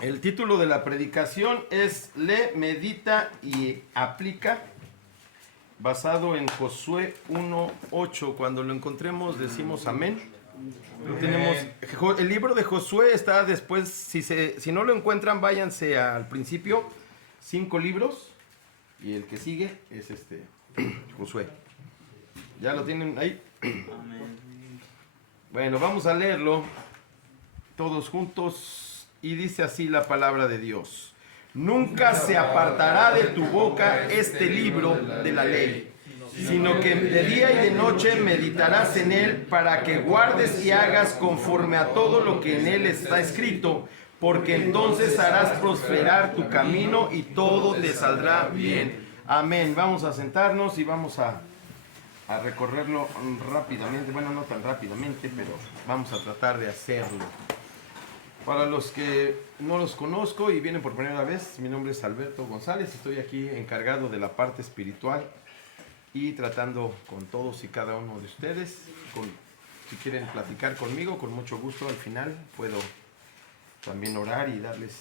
El título de la predicación es Lee, medita y aplica, basado en Josué 1:8. Cuando lo encontremos decimos amén. Lo tenemos. El libro de Josué está después. Si no lo encuentran, váyanse al principio. 5 libros. Y el que sigue es Josué. ¿Ya lo tienen ahí? Bueno, vamos a leerlo todos juntos. Y dice así la palabra de Dios: nunca se apartará de tu boca este libro de la ley, sino que de día y de noche meditarás en él, para que guardes y hagas conforme a todo lo que en él está escrito, porque entonces harás prosperar tu camino y todo te saldrá bien. Amén. Vamos a sentarnos y vamos a recorrerlo rápidamente. Bueno, no tan rápidamente, pero vamos a tratar de hacerlo. Para los que no los conozco y vienen por primera vez, mi nombre es Alberto González. Estoy aquí encargado de la parte espiritual y tratando con todos y cada uno de ustedes. Si quieren platicar conmigo, con mucho gusto, al final puedo también orar y darles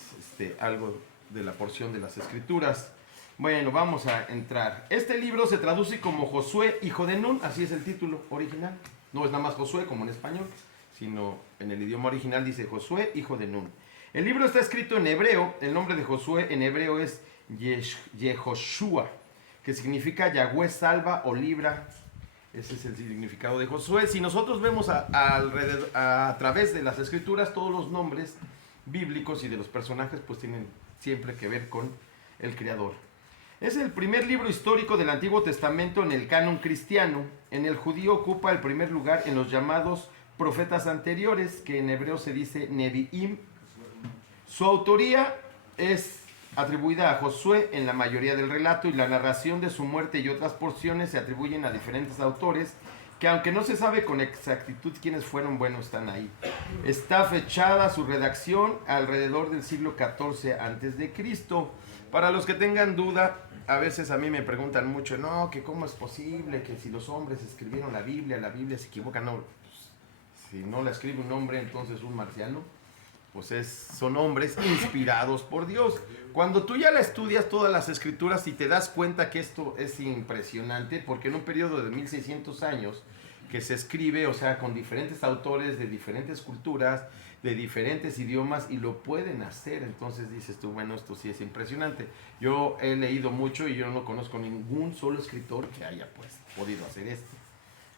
algo de la porción de las escrituras. Bueno, vamos a entrar. Este libro se traduce como Josué, hijo de Nun, así es el título original. No es nada más Josué como en español, sino en el idioma original dice Josué, hijo de Nun. El libro está escrito en hebreo. El nombre de Josué en hebreo es Yehoshua, que significa Yahweh salva o libra. Ese es el significado de Josué. Si nosotros vemos a través de las escrituras, todos los nombres bíblicos y de los personajes pues tienen siempre que ver con el Creador. Es el primer libro histórico del Antiguo Testamento en el canon cristiano. En el judío ocupa el primer lugar en los llamados profetas anteriores, que en hebreo se dice Nevi'im. Su autoría es atribuida a Josué en la mayoría del relato, y la narración de su muerte y otras porciones se atribuyen a diferentes autores, que aunque no se sabe con exactitud quiénes fueron, bueno, están ahí. Está fechada su redacción alrededor del siglo XIV a.C. Para los que tengan duda, a veces a mí me preguntan mucho, no, que cómo es posible que si los hombres escribieron la Biblia se equivoca. No, pues, si no la escribe un hombre, entonces un marciano. Pues son hombres inspirados por Dios. Cuando tú ya la estudias todas las escrituras y te das cuenta que esto es impresionante, porque en un periodo de 1600 años que se escribe, o sea, con diferentes autores de diferentes culturas, de diferentes idiomas, y lo pueden hacer, entonces dices tú, bueno, esto sí es impresionante. Yo he leído mucho y yo no conozco ningún solo escritor que haya pues podido hacer esto.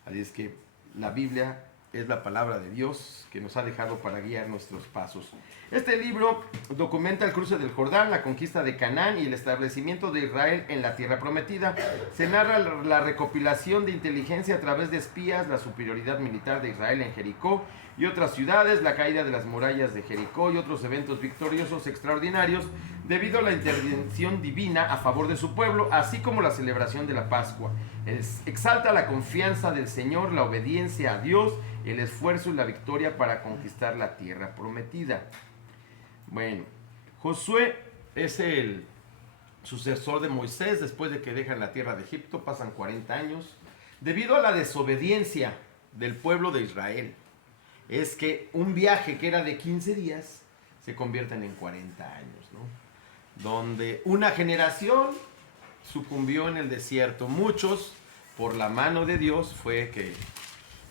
Así es que la Biblia es la palabra de Dios que nos ha dejado para guiar nuestros pasos. Este libro documenta el cruce del Jordán, la conquista de Canaán y el establecimiento de Israel en la tierra prometida. Se narra la recopilación de inteligencia a través de espías, la superioridad militar de Israel en Jericó y otras ciudades, la caída de las murallas de Jericó y otros eventos victoriosos extraordinarios debido a la intervención divina a favor de su pueblo, así como la celebración de la Pascua. Exalta la confianza del Señor, la obediencia a Dios, el esfuerzo y la victoria para conquistar la tierra prometida. Bueno, Josué es el sucesor de Moisés después de que dejan la tierra de Egipto. Pasan 40 años. Debido a la desobediencia del pueblo de Israel, es que un viaje que era de 15 días se convierten en 40 años, ¿no? Donde una generación sucumbió en el desierto. Muchos, por la mano de Dios, fue que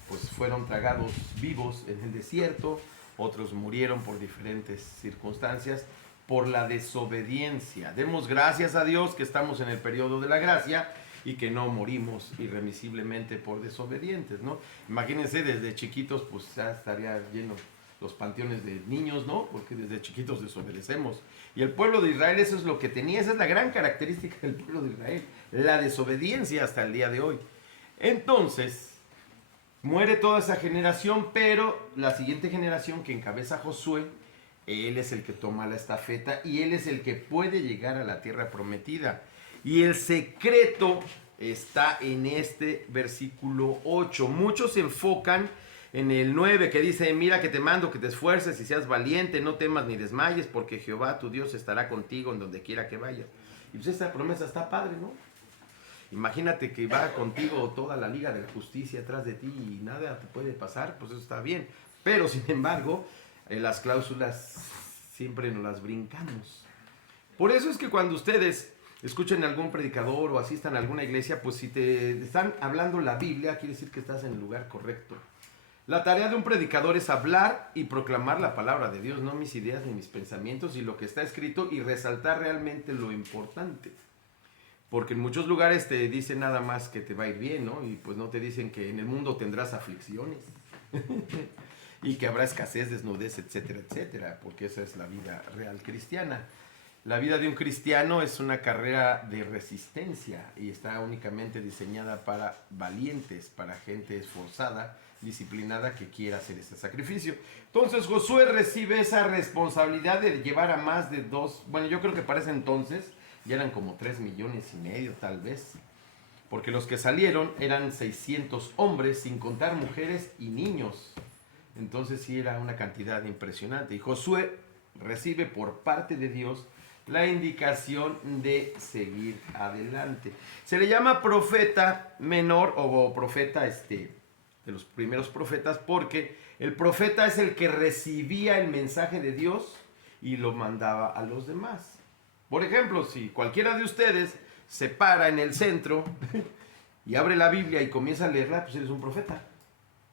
pues fueron tragados vivos en el desierto. Otros murieron por diferentes circunstancias por la desobediencia. Demos gracias a Dios que estamos en el periodo de la gracia y que no morimos irremisiblemente por desobedientes, ¿no? Imagínense, desde chiquitos pues ya estaría lleno los panteones de niños, ¿no? Porque desde chiquitos desobedecemos. Y el pueblo de Israel eso es lo que tenía, esa es la gran característica del pueblo de Israel, la desobediencia hasta el día de hoy. Entonces muere toda esa generación, pero la siguiente generación que encabeza Josué, él es el que toma la estafeta y él es el que puede llegar a la tierra prometida. Y el secreto está en este versículo 8. Muchos se enfocan en el 9 que dice, mira que te mando que te esfuerces y seas valiente, no temas ni desmayes, porque Jehová tu Dios estará contigo en donde quiera que vayas. Y pues esa promesa está padre, ¿no? Imagínate que va contigo toda la Liga de la Justicia atrás de ti y nada te puede pasar, pues eso está bien. Pero sin embargo, las cláusulas siempre nos las brincamos. Por eso es que cuando ustedes escuchen a algún predicador o asistan a alguna iglesia, pues si te están hablando la Biblia, quiere decir que estás en el lugar correcto. La tarea de un predicador es hablar y proclamar la palabra de Dios, no mis ideas ni mis pensamientos y lo que está escrito, y resaltar realmente lo importante. Porque en muchos lugares te dicen nada más que te va a ir bien, ¿no? Y pues no te dicen que en el mundo tendrás aflicciones. Y que habrá escasez, desnudez, etcétera, etcétera. Porque esa es la vida real cristiana. La vida de un cristiano es una carrera de resistencia y está únicamente diseñada para valientes, para gente esforzada, disciplinada, que quiera hacer ese sacrificio. Entonces Josué recibe esa responsabilidad de llevar a más de yo creo que para ese entonces ya eran como 3,5 millones tal vez, porque los que salieron eran 600 hombres, sin contar mujeres y niños. Entonces sí era una cantidad impresionante. Y Josué recibe por parte de Dios la indicación de seguir adelante. Se le llama profeta menor o profeta de los primeros profetas, porque el profeta es el que recibía el mensaje de Dios y lo mandaba a los demás. Por ejemplo, si cualquiera de ustedes se para en el centro y abre la Biblia y comienza a leerla, pues eres un profeta,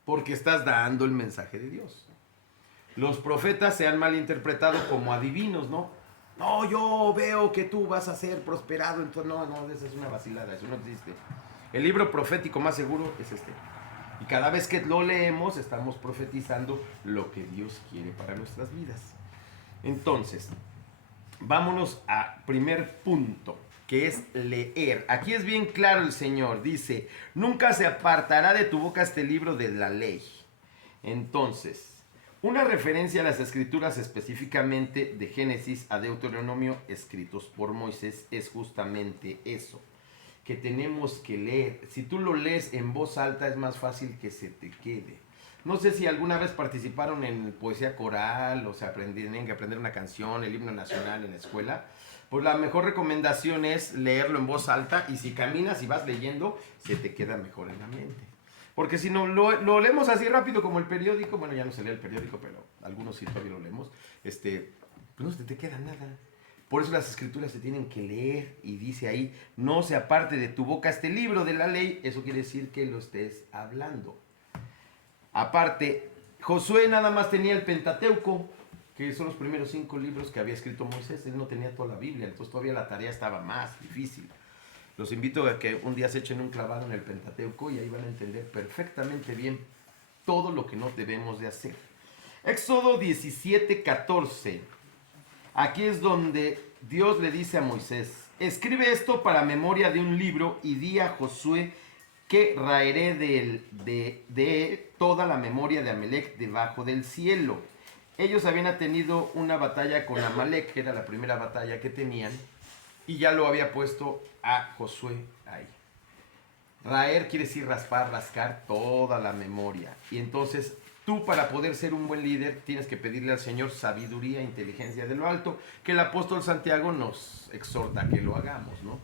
porque estás dando el mensaje de Dios. Los profetas se han malinterpretado como adivinos, ¿no? No, yo veo que tú vas a ser prosperado, entonces no, esa es una vacilada, eso no existe. El libro profético más seguro es este. Y cada vez que lo leemos, estamos profetizando lo que Dios quiere para nuestras vidas. Entonces, vámonos a primer punto, que es leer. Aquí es bien claro el Señor, dice, nunca se apartará de tu boca este libro de la ley. Entonces, una referencia a las escrituras, específicamente de Génesis a Deuteronomio, escritos por Moisés, es justamente eso, que tenemos que leer. Si tú lo lees en voz alta, es más fácil que se te quede. No sé si alguna vez participaron en poesía coral, o sea, tienen que aprender una canción, el himno nacional en la escuela. Pues la mejor recomendación es leerlo en voz alta, y si caminas y vas leyendo, se te queda mejor en la mente. Porque si no lo leemos así rápido como el periódico, bueno, ya no se lee el periódico, pero algunos sí todavía lo leemos, pues no se te queda nada. Por eso las escrituras se tienen que leer, y dice ahí, no se aparte de tu boca este libro de la ley. Eso quiere decir que lo estés hablando. Aparte, Josué nada más tenía el Pentateuco, que son los primeros 5 libros que había escrito Moisés. Él no tenía toda la Biblia, entonces todavía la tarea estaba más difícil. Los invito a que un día se echen un clavado en el Pentateuco y ahí van a entender perfectamente bien todo lo que no debemos de hacer. Éxodo 17:14. Aquí es donde Dios le dice a Moisés, escribe esto para memoria de un libro y di a Josué que raeré de toda la memoria de Amalec debajo del cielo. Ellos habían tenido una batalla con Amalec, que era la primera batalla que tenían, y ya lo había puesto a Josué ahí. Raer quiere decir raspar, rascar toda la memoria. Y entonces tú, para poder ser un buen líder, tienes que pedirle al Señor sabiduría e inteligencia de lo alto, que el apóstol Santiago nos exhorta a que lo hagamos, ¿no?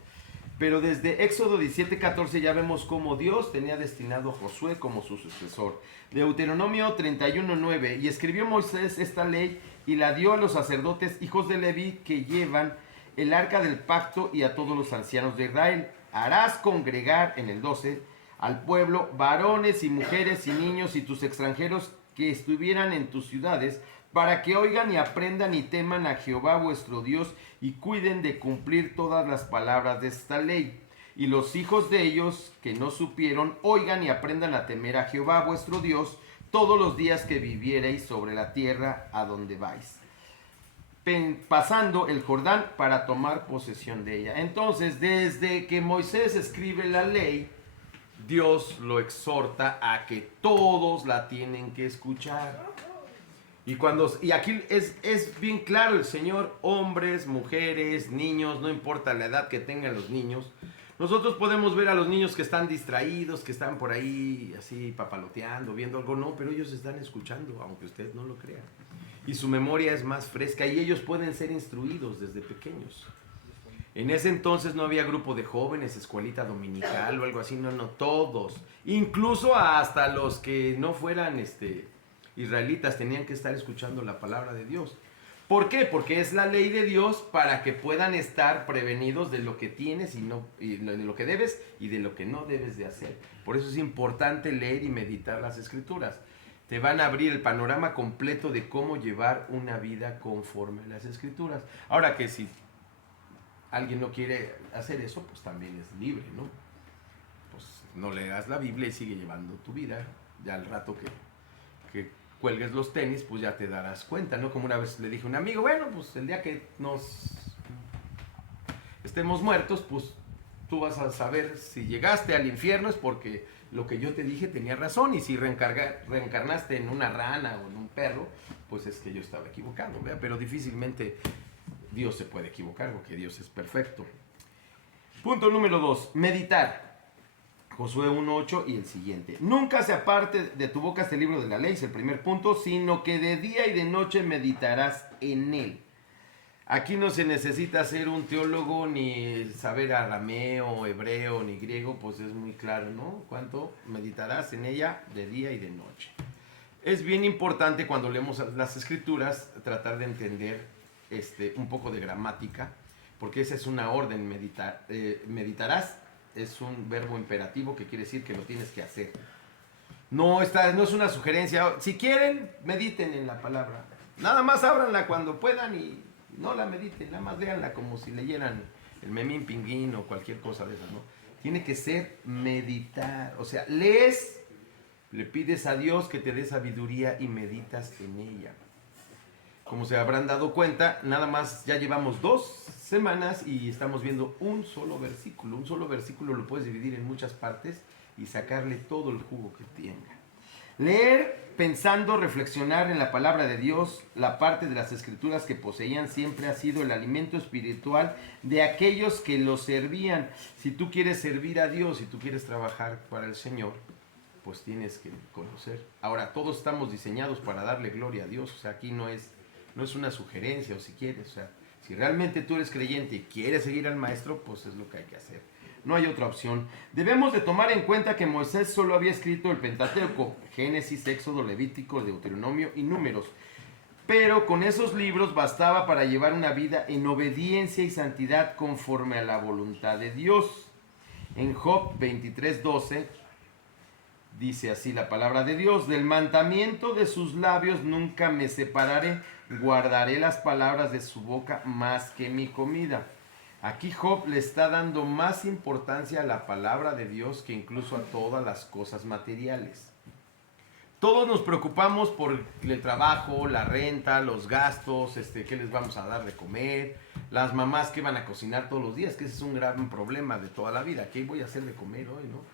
Pero desde Éxodo 17:14 ya vemos cómo Dios tenía destinado a Josué como su sucesor. Deuteronomio 31:9, y escribió Moisés esta ley y la dio a los sacerdotes hijos de Leví que llevan el arca del pacto y a todos los ancianos de Israel. Harás congregar, en el 12, al pueblo, varones y mujeres y niños y tus extranjeros que estuvieran en tus ciudades, para que oigan y aprendan y teman a Jehová vuestro Dios y cuiden de cumplir todas las palabras de esta ley. Y los hijos de ellos que no supieron, oigan y aprendan a temer a Jehová vuestro Dios todos los días que viviereis sobre la tierra a donde vais, pasando el Jordán para tomar posesión de ella. Entonces, desde que Moisés escribe la ley, Dios lo exhorta a que todos la tienen que escuchar. Y aquí es bien claro el Señor, hombres, mujeres, niños, no importa la edad que tengan los niños. Nosotros podemos ver a los niños que están distraídos, que están por ahí así papaloteando, viendo algo, no, pero ellos están escuchando, aunque usted no lo crea. Y su memoria es más fresca y ellos pueden ser instruidos desde pequeños. En ese entonces no había grupo de jóvenes, escuelita dominical o algo así, no, todos. Incluso hasta los que no fueran israelitas tenían que estar escuchando la palabra de Dios. ¿Por qué? Porque es la ley de Dios para que puedan estar prevenidos de lo que tienes y de lo que debes y de lo que no debes de hacer. Por eso es importante leer y meditar las Escrituras. Te van a abrir el panorama completo de cómo llevar una vida conforme a las Escrituras. Ahora que si alguien no quiere hacer eso, pues también es libre, ¿no? Pues no leas la Biblia y sigue llevando tu vida. Ya al rato que cuelgues los tenis, pues ya te darás cuenta, ¿no? Como una vez le dije a un amigo, bueno, pues el día que nos estemos muertos, pues tú vas a saber si llegaste al infierno es porque lo que yo te dije tenía razón, y si reencarnaste en una rana o en un perro, pues es que yo estaba equivocado, ¿verdad? Pero difícilmente Dios se puede equivocar porque Dios es perfecto. Punto número 2, meditar. Josué 1:8 y el siguiente. Nunca se aparte de tu boca este libro de la ley, es el primer punto, sino que de día y de noche meditarás en él. Aquí no se necesita ser un teólogo, ni saber arameo, hebreo, ni griego, pues es muy claro, ¿no? ¿Cuánto meditarás en ella de día y de noche? Es bien importante cuando leemos las escrituras tratar de entender un poco de gramática, porque esa es una orden, meditarás. Es un verbo imperativo que quiere decir que lo tienes que hacer. No es una sugerencia. Si quieren, mediten en la palabra. Nada más ábranla cuando puedan y no la mediten. Nada más léanla como si leyeran el Memín Pinguín o cualquier cosa de esas, ¿no? Tiene que ser meditar. O sea, lees, le pides a Dios que te dé sabiduría y meditas en ella. Como se habrán dado cuenta, nada más ya llevamos 2 semanas y estamos viendo un solo versículo. Un solo versículo lo puedes dividir en muchas partes y sacarle todo el jugo que tenga. Leer, pensando, reflexionar en la palabra de Dios, la parte de las escrituras que poseían, siempre ha sido el alimento espiritual de aquellos que lo servían. Si tú quieres servir a Dios, si tú quieres trabajar para el Señor, pues tienes que conocer. Ahora, todos estamos diseñados para darle gloria a Dios. O sea, aquí no es una sugerencia, o si quieres, o sea, si realmente tú eres creyente y quieres seguir al maestro, pues es lo que hay que hacer. No hay otra opción. Debemos de tomar en cuenta que Moisés solo había escrito el Pentateuco, Génesis, Éxodo, Levítico, Deuteronomio y Números. Pero con esos libros bastaba para llevar una vida en obediencia y santidad conforme a la voluntad de Dios. En Job 23:12 dice así la palabra de Dios: del mandamiento de sus labios nunca me separaré, guardaré las palabras de su boca más que mi comida. Aquí Job le está dando más importancia a la palabra de Dios que incluso a todas las cosas materiales. Todos nos preocupamos por el trabajo, la renta, los gastos, qué les vamos a dar de comer, las mamás que van a cocinar todos los días, que ese es un gran problema de toda la vida. ¿Qué voy a hacer de comer hoy, no?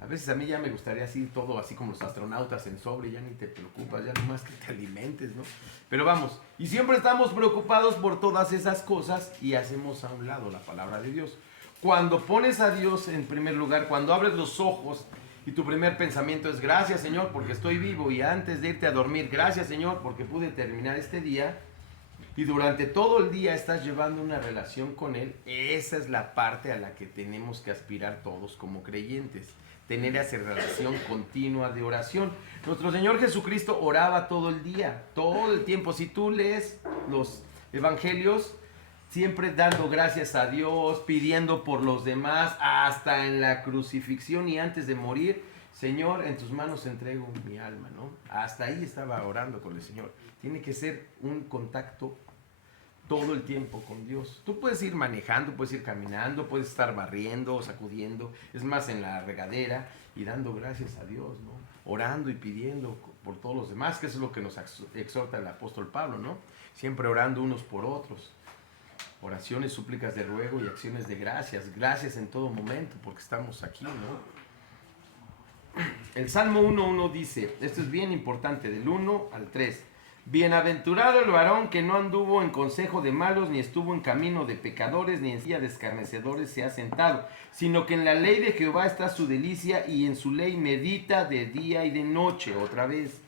A veces a mí ya me gustaría así todo, así como los astronautas en sobre, ya ni te preocupas, ya nomás que te alimentes, ¿no? Pero vamos, y siempre estamos preocupados por todas esas cosas y hacemos a un lado la palabra de Dios. Cuando pones a Dios en primer lugar, cuando abres los ojos y tu primer pensamiento es gracias Señor porque estoy vivo, y antes de irte a dormir, gracias Señor porque pude terminar este día, y durante todo el día estás llevando una relación con Él, esa es la parte a la que tenemos que aspirar todos como creyentes. Tener esa relación continua de oración. Nuestro Señor Jesucristo oraba todo el día, todo el tiempo. Si tú lees los evangelios, siempre dando gracias a Dios, pidiendo por los demás, hasta en la crucifixión y antes de morir, Señor, en tus manos entrego mi alma, ¿no? Hasta ahí estaba orando con el Señor. Tiene que ser un contacto todo el tiempo con Dios. Tú puedes ir manejando, puedes ir caminando, puedes estar barriendo, sacudiendo, es más, en la regadera, y dando gracias a Dios, ¿no? Orando y pidiendo por todos los demás, que eso es lo que nos exhorta el apóstol Pablo, ¿no? Siempre orando unos por otros. Oraciones, súplicas de ruego y acciones de gracias. Gracias en todo momento, porque estamos aquí, ¿no? El Salmo 1:1 dice, esto es bien importante, del 1 al 3. Bienaventurado el varón que no anduvo en consejo de malos, ni estuvo en camino de pecadores, ni en silla de escarnecedores se ha sentado, sino que en la ley de Jehová está su delicia, y en su ley medita de día y de noche. Otra vez,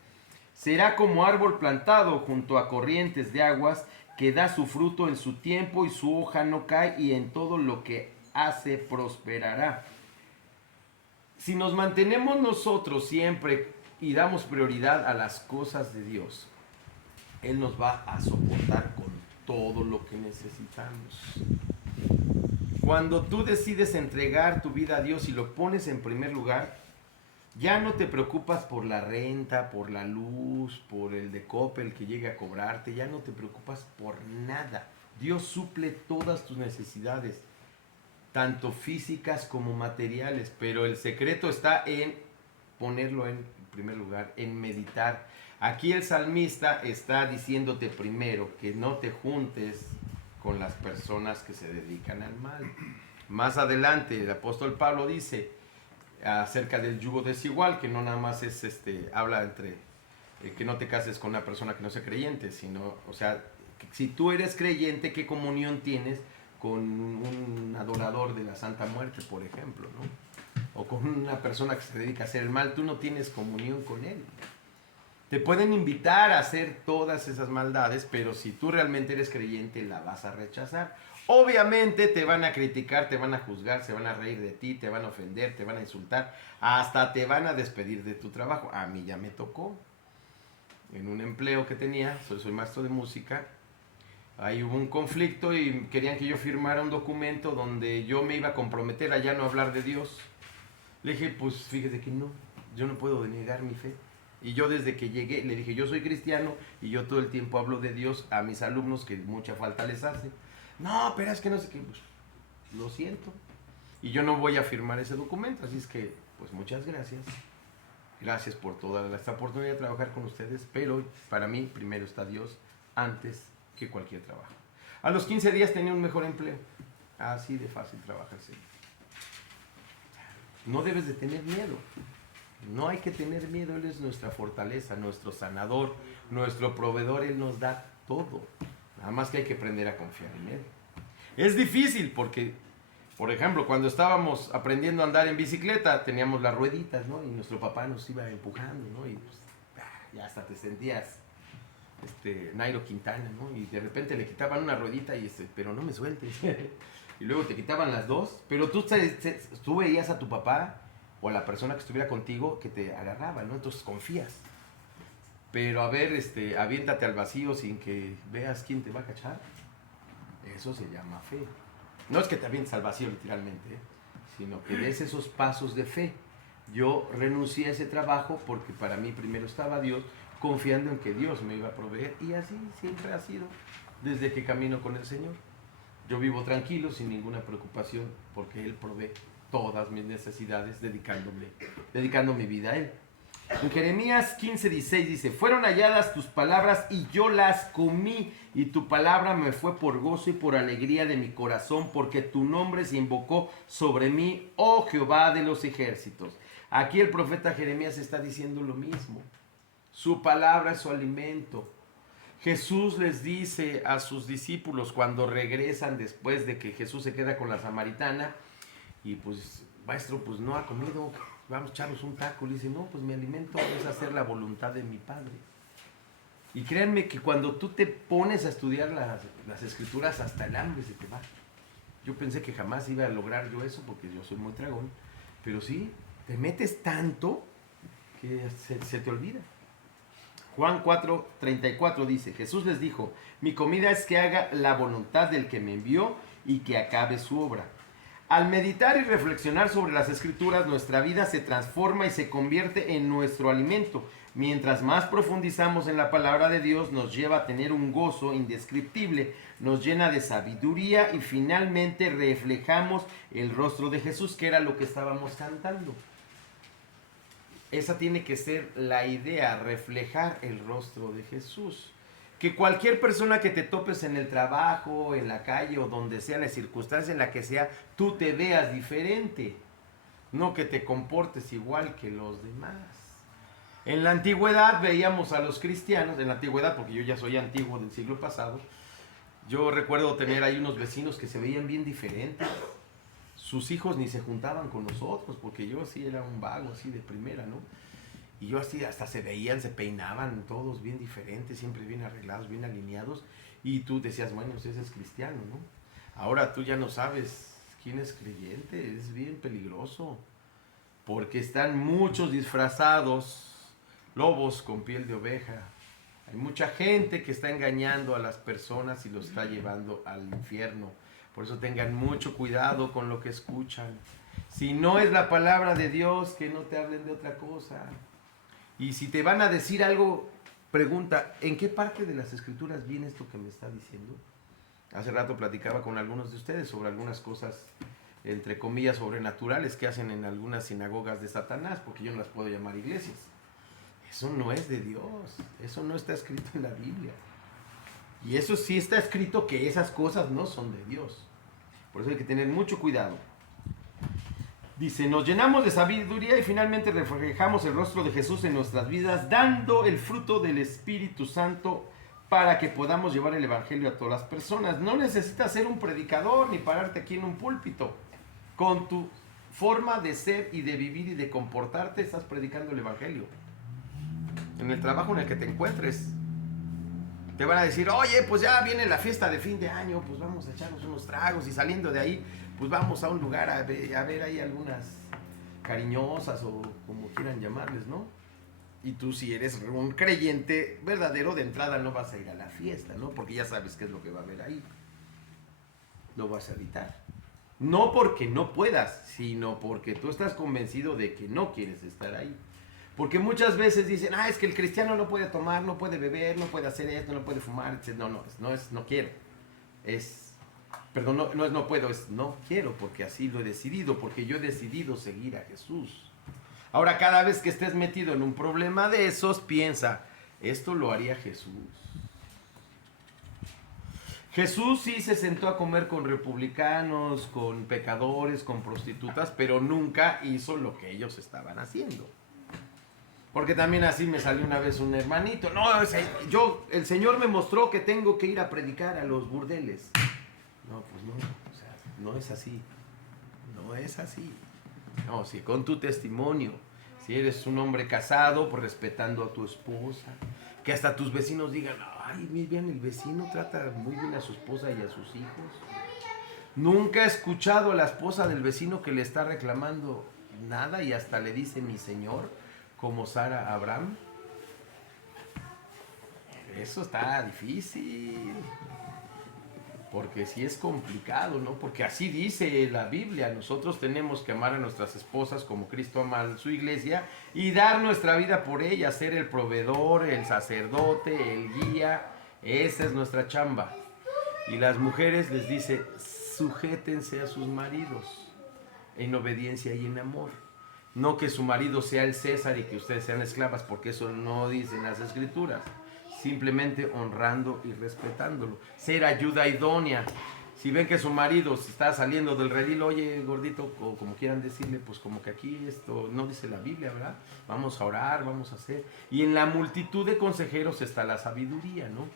será como árbol plantado junto a corrientes de aguas, que da su fruto en su tiempo, y su hoja no cae, y en todo lo que hace prosperará. Si nos mantenemos nosotros siempre y damos prioridad a las cosas de Dios, Él nos va a soportar con todo lo que necesitamos. Cuando tú decides entregar tu vida a Dios y lo pones en primer lugar, ya no te preocupas por la renta, por la luz, por el de Coppel que llegue a cobrarte, ya no te preocupas por nada. Dios suple todas tus necesidades, tanto físicas como materiales, pero el secreto está en ponerlo en primer lugar, en meditar. Aquí el salmista está diciéndote primero que no te juntes con las personas que se dedican al mal. Más adelante el apóstol Pablo dice acerca del yugo desigual, que no nada más es habla entre que no te cases con una persona que no sea creyente, sino, o sea, que si tú eres creyente, ¿qué comunión tienes con un adorador de la Santa Muerte, por ejemplo, ¿no? O con una persona que se dedica a hacer el mal? Tú no tienes comunión con él. Te pueden invitar a hacer todas esas maldades, pero si tú realmente eres creyente, la vas a rechazar. Obviamente te van a criticar, te van a juzgar, se van a reír de ti, te van a ofender, te van a insultar, hasta te van a despedir de tu trabajo. A mí ya me tocó. En un empleo que tenía, soy maestro de música, ahí hubo un conflicto y querían que yo firmara un documento donde yo me iba a comprometer a ya no hablar de Dios. Le dije, pues fíjese que no, yo no puedo denegar mi fe. Y yo desde que llegué le dije, yo soy cristiano y yo todo el tiempo hablo de Dios a mis alumnos, que mucha falta les hace. No, pero es que no sé qué, pues lo siento. Y yo no voy a firmar ese documento, así es que, pues muchas gracias. Gracias por toda esta oportunidad de trabajar con ustedes, pero para mí primero está Dios antes que cualquier trabajo. A los 15 días tenía un mejor empleo. Así de fácil trabajarse. No debes de tener miedo. No hay que tener miedo. Él es nuestra fortaleza, nuestro sanador, nuestro proveedor. Él nos da todo. Nada más que hay que aprender a confiar en Él. Es difícil porque, por ejemplo, cuando estábamos aprendiendo a andar en bicicleta, teníamos las rueditas, ¿no? Y nuestro papá nos iba empujando, ¿no? Y pues, ya hasta te sentías Nairo Quintana, ¿no? Y de repente le quitaban una ruedita y pero no me sueltes. Y luego te quitaban las dos, pero tú veías a tu papá o a la persona que estuviera contigo que te agarraba, ¿no? Entonces confías. Pero a ver, aviéntate al vacío sin que veas quién te va a cachar. Eso se llama fe. No es que te avientes al vacío literalmente, sino que des esos pasos de fe. Yo renuncié a ese trabajo porque para mí primero estaba Dios, confiando en que Dios me iba a proveer, y así siempre ha sido desde que camino con el Señor. Yo vivo tranquilo, sin ninguna preocupación, porque Él provee todas mis necesidades, dedicando mi vida a Él. En Jeremías 15:16 dice, fueron halladas tus palabras y yo las comí, y tu palabra me fue por gozo y por alegría de mi corazón, porque tu nombre se invocó sobre mí, oh Jehová de los ejércitos. Aquí el profeta Jeremías está diciendo lo mismo. Su palabra es su alimento. Jesús les dice a sus discípulos cuando regresan después de que Jesús se queda con la samaritana, y pues, maestro, pues no ha comido, vamos a echarnos un taco. Le dice, no, pues mi alimento es hacer la voluntad de mi Padre. Y créanme que cuando tú te pones a estudiar las escrituras, hasta el hambre se te va. Yo pensé que jamás iba a lograr yo eso, porque yo soy muy tragón, pero sí, te metes tanto que se te olvida. Juan 4:34 dice, Jesús les dijo, mi comida es que haga la voluntad del que me envió y que acabe su obra. Al meditar y reflexionar sobre las escrituras, nuestra vida se transforma y se convierte en nuestro alimento. Mientras más profundizamos en la palabra de Dios, nos lleva a tener un gozo indescriptible, nos llena de sabiduría y finalmente reflejamos el rostro de Jesús, que era lo que estábamos cantando. Esa tiene que ser la idea, reflejar el rostro de Jesús. Que cualquier persona que te topes en el trabajo, en la calle o donde sea, la circunstancia en la que sea, tú te veas diferente. No que te comportes igual que los demás. En la antigüedad veíamos a los cristianos, en la antigüedad, porque yo ya soy antiguo del siglo pasado, yo recuerdo tener ahí unos vecinos que se veían bien diferentes. Sus hijos ni se juntaban con nosotros, porque yo sí era un vago así de primera, ¿no? Y yo así hasta se veían, se peinaban todos bien diferentes, siempre bien arreglados, bien alineados. Y tú decías, bueno, ese es cristiano, ¿no? Ahora tú ya no sabes quién es creyente, es bien peligroso. Porque están muchos disfrazados, lobos con piel de oveja, Hay mucha gente que está engañando a las personas y los está llevando al infierno. Por eso tengan mucho cuidado con lo que escuchan. Si no es la palabra de Dios, que no te hablen de otra cosa. Y si te van a decir algo, pregunta, ¿en qué parte de las escrituras viene esto que me está diciendo? Hace rato platicaba con algunos de ustedes sobre algunas cosas, entre comillas, sobrenaturales que hacen en algunas sinagogas de Satanás, porque yo no las puedo llamar iglesias. Eso no es de Dios, eso no está escrito en la Biblia. Y eso sí está escrito que esas cosas no son de Dios. Por eso hay que tener mucho cuidado. Dice, nos llenamos de sabiduría y finalmente reflejamos el rostro de Jesús en nuestras vidas, dando el fruto del Espíritu Santo para que podamos llevar el Evangelio a todas las personas. No necesitas ser un predicador ni pararte aquí en un púlpito. Con tu forma de ser y de vivir y de comportarte estás predicando el Evangelio. En el trabajo en el que te encuentres, te van a decir, oye, pues ya viene la fiesta de fin de año, pues vamos a echarnos unos tragos y saliendo de ahí, pues vamos a un lugar a ver ahí algunas cariñosas o como quieran llamarles, ¿no? Y tú si eres un creyente verdadero de entrada no vas a ir a la fiesta, ¿no? Porque ya sabes qué es lo que va a haber ahí. Lo vas a evitar. No porque no puedas, sino porque tú estás convencido de que no quieres estar ahí. Porque muchas veces dicen, es que el cristiano no puede tomar, no puede beber, no puede hacer esto, no puede fumar, etc. No quiero. Perdón, no es no puedo, es no quiero, porque así lo he decidido, porque yo he decidido seguir a Jesús. Ahora, cada vez que estés metido en un problema de esos, piensa, esto lo haría Jesús. Jesús sí se sentó a comer con republicanos, con pecadores, con prostitutas, pero nunca hizo lo que ellos estaban haciendo. Porque también así me salió una vez un hermanito. No, el Señor me mostró que tengo que ir a predicar a los burdeles. No, pues no, o sea, no es así. No es así. No, si con tu testimonio, si eres un hombre casado, pues respetando a tu esposa, que hasta tus vecinos digan, ay, bien, el vecino trata muy bien a su esposa y a sus hijos. Nunca he escuchado a la esposa del vecino que le está reclamando nada y hasta le dice mi señor, como Sara a Abraham. Eso está difícil. Porque sí es complicado, ¿no? Porque así dice la Biblia. Nosotros tenemos que amar a nuestras esposas como Cristo ama a su iglesia y dar nuestra vida por ella, ser el proveedor, el sacerdote, el guía. Esa es nuestra chamba. Y las mujeres les dice, sujétense a sus maridos en obediencia y en amor. No que su marido sea el César y que ustedes sean esclavas, porque eso no dicen las escrituras. Simplemente honrando y respetándolo. Ser ayuda idónea. Si ven que su marido se está saliendo del redil, oye, gordito, o como quieran decirle, pues como que aquí esto no dice la Biblia, ¿verdad? Vamos a orar, vamos a hacer. Y en la multitud de consejeros está la sabiduría, ¿no?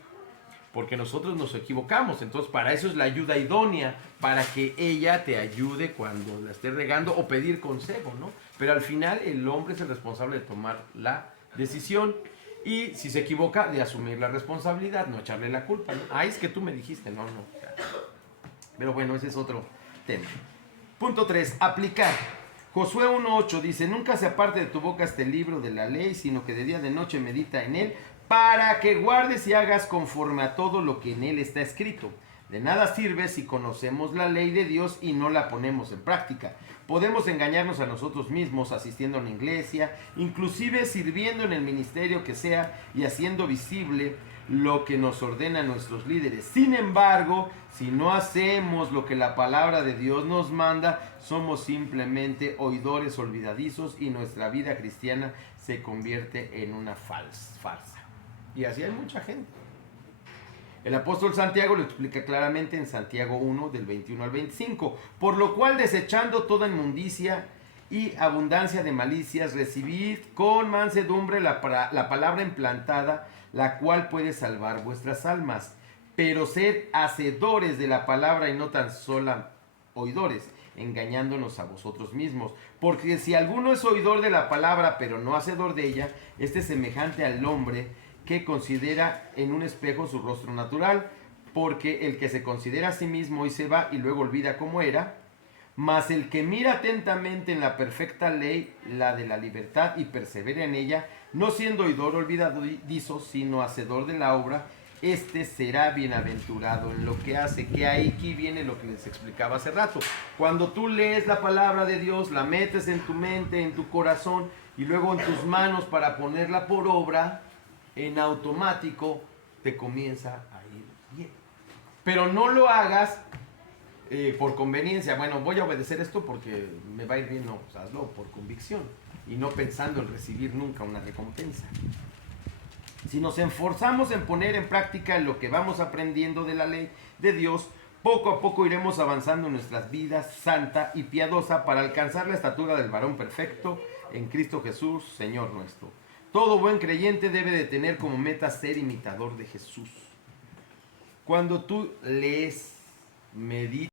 Porque nosotros nos equivocamos. Entonces, para eso es la ayuda idónea, para que ella te ayude cuando la estés regando o pedir consejo, ¿no? Pero al final el hombre es el responsable de tomar la decisión. Y si se equivoca, de asumir la responsabilidad, no echarle la culpa, ¿no? Es que tú me dijiste, no. Pero bueno, ese es otro tema. Punto 3, aplicar. Josué 1:8 dice, nunca se aparte de tu boca este libro de la ley, sino que de día y de noche medita en él, para que guardes y hagas conforme a todo lo que en él está escrito. De nada sirve si conocemos la ley de Dios y no la ponemos en práctica. Podemos engañarnos a nosotros mismos asistiendo a una iglesia, inclusive sirviendo en el ministerio que sea y haciendo visible lo que nos ordenan nuestros líderes. Sin embargo, si no hacemos lo que la palabra de Dios nos manda, somos simplemente oidores olvidadizos y nuestra vida cristiana se convierte en una farsa. Y así hay mucha gente. El apóstol Santiago lo explica claramente en Santiago 1, del 21 al 25. Por lo cual, desechando toda inmundicia y abundancia de malicias, recibid con mansedumbre la palabra implantada, la cual puede salvar vuestras almas. Pero sed hacedores de la palabra y no tan solo oidores, engañándonos a vosotros mismos. Porque si alguno es oidor de la palabra, pero no hacedor de ella, este es semejante al hombre que considera en un espejo su rostro natural, porque el que se considera a sí mismo y se va y luego olvida cómo era, Mas el que mira atentamente en la perfecta ley, la de la libertad, y persevera en ella, no siendo oidor olvidadizo, sino hacedor de la obra, este será bienaventurado en lo que hace. Que aquí viene lo que les explicaba hace rato. Cuando tú lees la palabra de Dios, la metes en tu mente, en tu corazón, y luego en tus manos para ponerla por obra, en automático te comienza a ir bien. Pero no lo hagas por conveniencia. Bueno, voy a obedecer esto porque me va a ir bien. No, pues hazlo por convicción y no pensando en recibir nunca una recompensa. Si nos esforzamos en poner en práctica lo que vamos aprendiendo de la ley de Dios, poco a poco iremos avanzando en nuestras vidas santa y piadosa para alcanzar la estatura del varón perfecto en Cristo Jesús, Señor nuestro. Todo buen creyente debe de tener como meta ser imitador de Jesús. Cuando tú lees, meditas,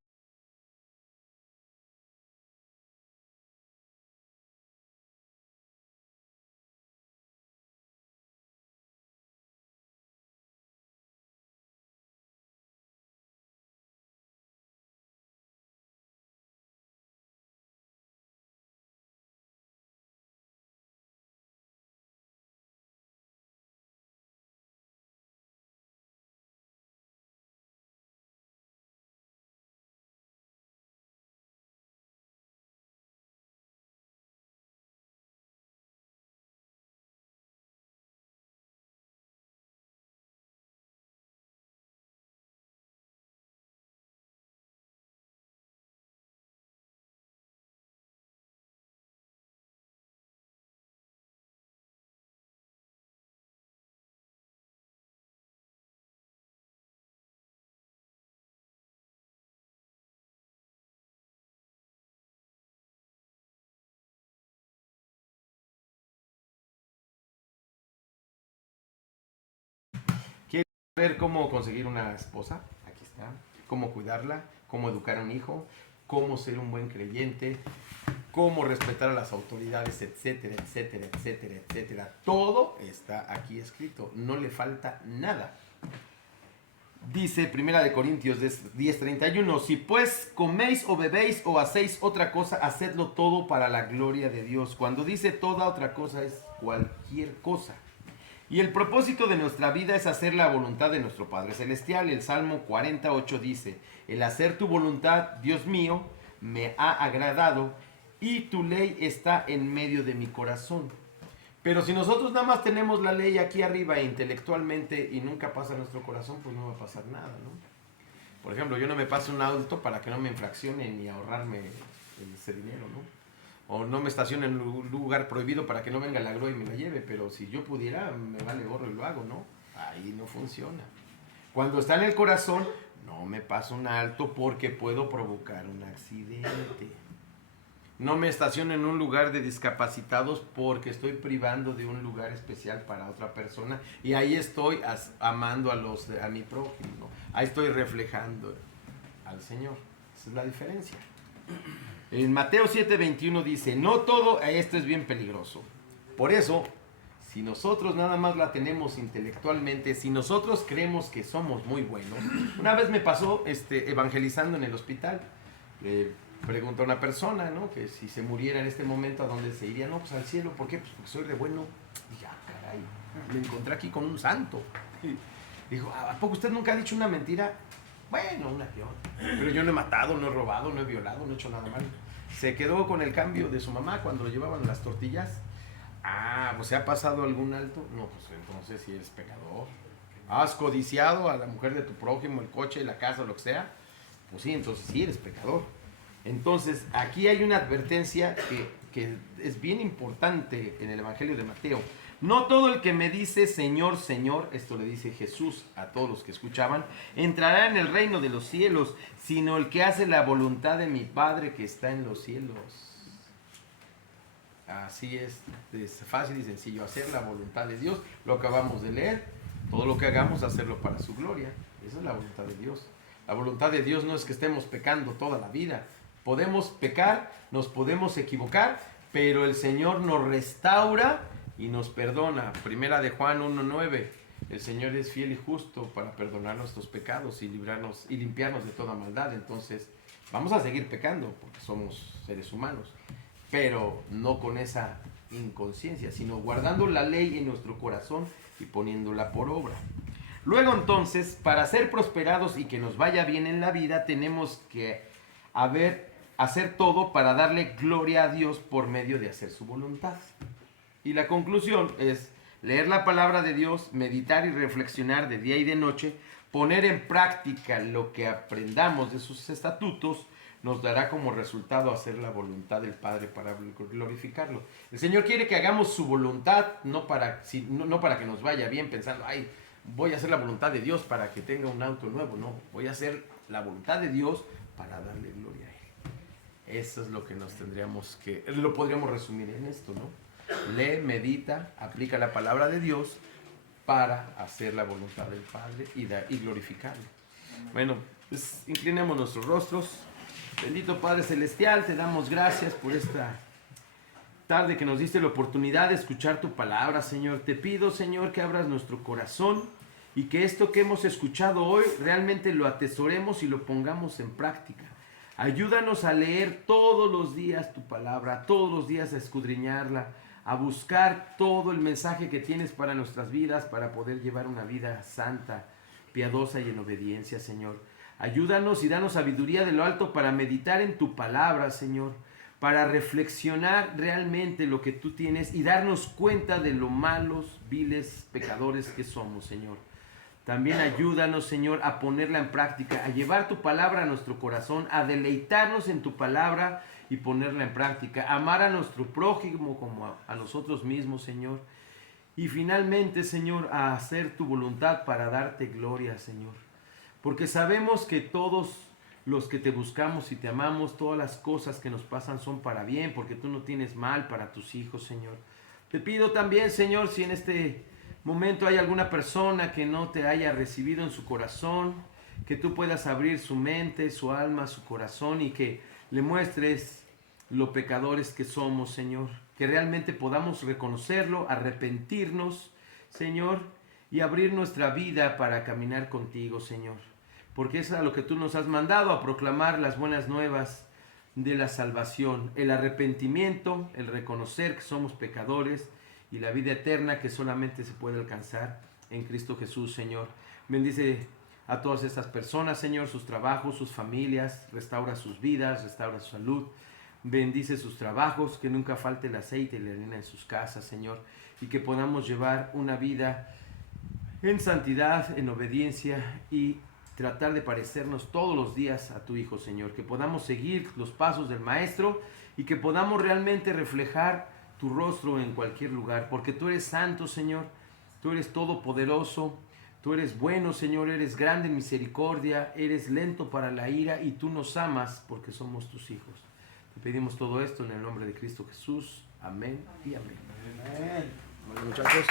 ¿quieres saber cómo conseguir una esposa? Aquí está. Cómo cuidarla, cómo educar a un hijo, cómo ser un buen creyente, cómo respetar a las autoridades, etcétera, etcétera, etcétera, etcétera. Todo está aquí escrito. No le falta nada. Dice 1 Corintios 10:31, si pues coméis o bebéis o hacéis otra cosa, hacedlo todo para la gloria de Dios. Cuando dice toda otra cosa es cualquier cosa. Y el propósito de nuestra vida es hacer la voluntad de nuestro Padre Celestial. El Salmo 48 dice, el hacer tu voluntad, Dios mío, me ha agradado y tu ley está en medio de mi corazón. Pero si nosotros nada más tenemos la ley aquí arriba intelectualmente y nunca pasa a nuestro corazón, pues no va a pasar nada, ¿no? Por ejemplo, yo no me paso un auto para que no me infraccionen ni ahorrarme ese dinero, ¿no? O no me estacione en un lugar prohibido para que no venga la grúa y me la lleve. Pero si yo pudiera, me vale gorro y lo hago, ¿no? Ahí no funciona. Cuando está en el corazón, no me paso un alto porque puedo provocar un accidente. No me estaciono en un lugar de discapacitados porque estoy privando de un lugar especial para otra persona. Y ahí estoy amando a mi prójimo, ¿no? Ahí estoy reflejando al Señor. Esa es la diferencia. En Mateo 7:21 dice, no todo, esto es bien peligroso. Por eso, si nosotros nada más la tenemos intelectualmente, si nosotros creemos que somos muy buenos. Una vez me pasó evangelizando en el hospital, preguntó a una persona, ¿no? Que si se muriera en este momento, ¿a dónde se iría? No, pues al cielo. ¿Por qué? Pues porque soy de bueno. Y ya, caray, me encontré aquí con un santo. Dijo, ¿a poco usted nunca ha dicho una mentira? Bueno, una que otra. Pero yo no he matado, no he robado, no he violado, no he hecho nada mal. Se quedó con el cambio de su mamá cuando lo llevaban las tortillas. Ah, pues ¿se ha pasado algún alto? No, pues entonces si eres pecador. ¿Has codiciado a la mujer de tu prójimo, el coche, la casa, lo que sea? Pues sí, entonces sí eres pecador. Entonces, aquí hay una advertencia que es bien importante en el Evangelio de Mateo. No todo el que me dice Señor, Señor, esto le dice Jesús a todos los que escuchaban, entrará en el reino de los cielos, sino el que hace la voluntad de mi Padre que está en los cielos. Así es fácil y sencillo, hacer la voluntad de Dios, lo acabamos de leer, todo lo que hagamos, hacerlo para su gloria. Esa es la voluntad de Dios. La voluntad de Dios no es que estemos pecando toda la vida. Podemos pecar, nos podemos equivocar, pero el Señor nos restaura y nos perdona. Primera de Juan 1:9. El Señor es fiel y justo para perdonar nuestros pecados y librarnos y limpiarnos de toda maldad. Entonces, Vamos a seguir pecando porque somos seres humanos, pero no con esa inconsciencia, sino guardando la ley en nuestro corazón y poniéndola por obra. Luego entonces, para ser prosperados y que nos vaya bien en la vida, tenemos que hacer todo para darle gloria a Dios por medio de hacer su voluntad. Y la conclusión es leer la palabra de Dios, meditar y reflexionar de día y de noche, poner en práctica lo que aprendamos de sus estatutos, nos dará como resultado hacer la voluntad del Padre para glorificarlo. El Señor quiere que hagamos su voluntad, no para que nos vaya bien pensando, ay, voy a hacer la voluntad de Dios para que tenga un auto nuevo. No, voy a hacer la voluntad de Dios para darle gloria a Él. Eso es lo que lo podríamos resumir en esto, ¿no? Lee, medita, aplica la palabra de Dios para hacer la voluntad del Padre y glorificarlo. Bueno, pues inclinemos nuestros rostros. Bendito Padre Celestial, te damos gracias por esta tarde que nos diste la oportunidad de escuchar tu palabra, Señor. Te pido, Señor, que abras nuestro corazón y que esto que hemos escuchado hoy realmente lo atesoremos y lo pongamos en práctica. Ayúdanos a leer todos los días tu palabra, todos los días a escudriñarla, a buscar todo el mensaje que tienes para nuestras vidas, para poder llevar una vida santa, piadosa y en obediencia, Señor. Ayúdanos y danos sabiduría de lo alto para meditar en tu palabra, Señor, para reflexionar realmente lo que tú tienes y darnos cuenta de lo malos, viles, pecadores que somos, Señor. También ayúdanos, Señor, a ponerla en práctica, a llevar tu palabra a nuestro corazón, a deleitarnos en tu palabra y ponerla en práctica, a amar a nuestro prójimo como a nosotros mismos, Señor. Y finalmente, Señor, a hacer tu voluntad para darte gloria, Señor. Porque sabemos que todos los que te buscamos y te amamos, todas las cosas que nos pasan son para bien, porque tú no tienes mal para tus hijos, Señor. Te pido también, Señor, si en este momento hay alguna persona que no te haya recibido en su corazón, que tú puedas abrir su mente, su alma, su corazón y que le muestres lo pecadores que somos, Señor. Que realmente podamos reconocerlo, arrepentirnos, Señor, y abrir nuestra vida para caminar contigo, Señor. Porque es a lo que tú nos has mandado, a proclamar las buenas nuevas de la salvación, el arrepentimiento, el reconocer que somos pecadores y la vida eterna que solamente se puede alcanzar en Cristo Jesús, Señor. Bendice a todas estas personas, Señor, sus trabajos, sus familias, restaura sus vidas, restaura su salud, bendice sus trabajos, que nunca falte el aceite y la harina en sus casas, Señor, y que podamos llevar una vida en santidad, en obediencia y tratar de parecernos todos los días a tu Hijo, Señor. Que podamos seguir los pasos del Maestro y que podamos realmente reflejar tu rostro en cualquier lugar. Porque tú eres santo, Señor. Tú eres todopoderoso. Tú eres bueno, Señor. Eres grande en misericordia. Eres lento para la ira y tú nos amas porque somos tus hijos. Te pedimos todo esto en el nombre de Cristo Jesús. Amén y amén. Amén. Bueno, muchachos.